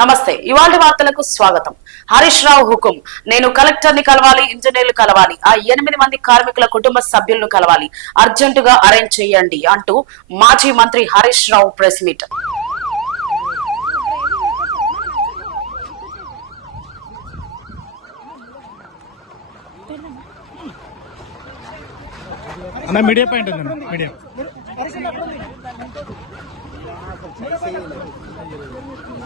నమస్తే. ఇవాళ వార్తలకు స్వాగతం. హరీష్ రావు హుకుం. నేను కలెక్టర్ని కలవాలి ఇంజనీర్లు కలవాలి. ఆ ఎనిమిది మంది కార్మికుల కుటుంబ సభ్యులను కలవాలి. అర్జెంటుగా అరేంజ్ చేయండి అంటూ మాజీ మంత్రి హరీష్ రావు ప్రెస్ మీట్. అన్న మీడియా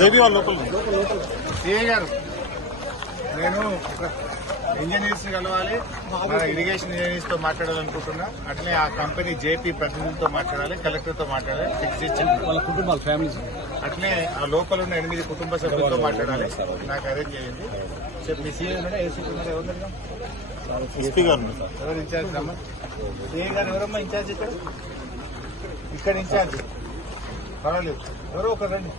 జేబీ వాళ్ళ లోపల సిఐ గారు నేను ఇంజనీర్స్ కలవాలి మన ఇరిగేషన్ ఇంజనీర్స్తో మాట్లాడాలనుకుంటున్నా. అట్లే ఆ కంపెనీ జేపీ ప్రతినిధులతో మాట్లాడాలి కలెక్టర్తో మాట్లాడాలి ఫిక్స్ ఇచ్చింది వాళ్ళ కుటుంబాల ఫ్యామిలీస్ అట్లే ఆ లోపల ఉన్న ఎనిమిది కుటుంబ సభ్యులతో మాట్లాడాలి. నాకు అరేంజ్ చేయండి. చెప్పి మీ సీఏ ఉన్నాడా? ఏసీపీ ఉన్నాడా? ఎవరు ఎస్పీ గారు ఎవరు ఇన్ఛార్జ్ రమ్మా సిఐ గారు ఎవరమ్మా ఇన్ఛార్జ్ ఇక్కడ? ఇక్కడ ఇన్ఛార్జ్. పర్వాలేదు. ఎవరో ఒక రండి.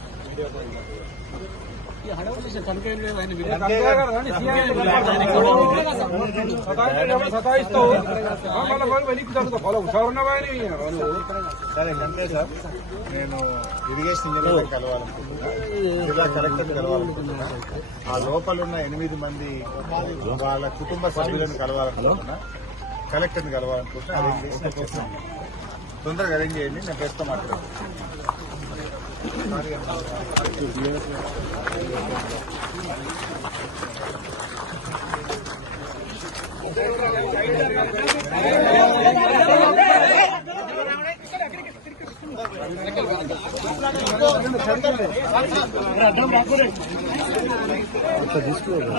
సరే అంతే సార్. నేను ఇరిగేషన్ ఇంజనీర్ కలవాలనుకుంటున్నా. జిల్లా కలెక్టర్ కలవాలనుకుంటున్నా. ఆ లోపల ఉన్న ఎనిమిది మంది వాళ్ళ కుటుంబ సభ్యులను కలవాలనుకుంటున్నా. కలెక్టర్ని కలవాలనుకుంటున్నా. తొందరగా అరేంజ్ చేయండి నేను ప్రస్తుతం మాట్లాడతాను తీసుకోలేదు